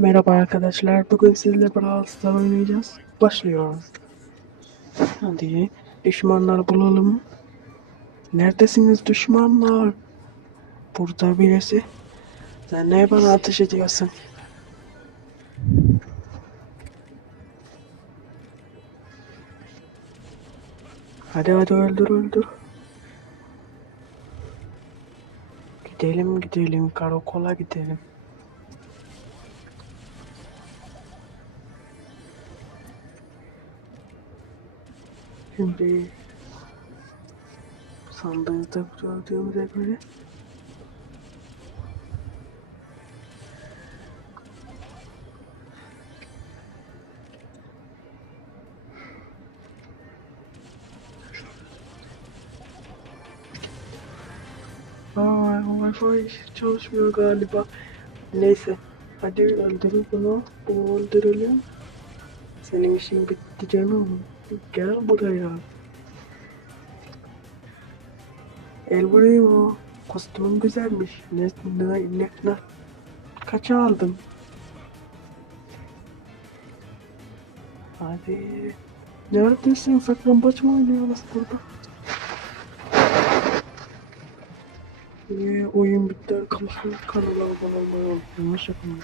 Merhaba arkadaşlar. Bugün sizle Brawl Stars oynayacağız. Başlıyoruz. Hadi düşmanlar bulalım. Neredesiniz düşmanlar? Burada birisi. Sen ne bana ateş ediyorsun? Hadi hadi öldür öldür. Gidelim gidelim karakola gidelim. Şimdi sandığı da gördüğümüze göre Aa, Wi-Fi çalışmıyor galiba. Neyse. Hadi öldürün bunu. Bu öldürelim. Senin işin bitti canım. Gel buraya. El buraya mı? Kostümün güzelmiş. Ne, ne, ne, ne? Kaça aldın? Hadi. Neredesin? Saklambaç mı oynuyoruz burada? Ee, oyun bitti arkadaşlar. Kanala abone olmayı unutmayın. Hoşçakalın.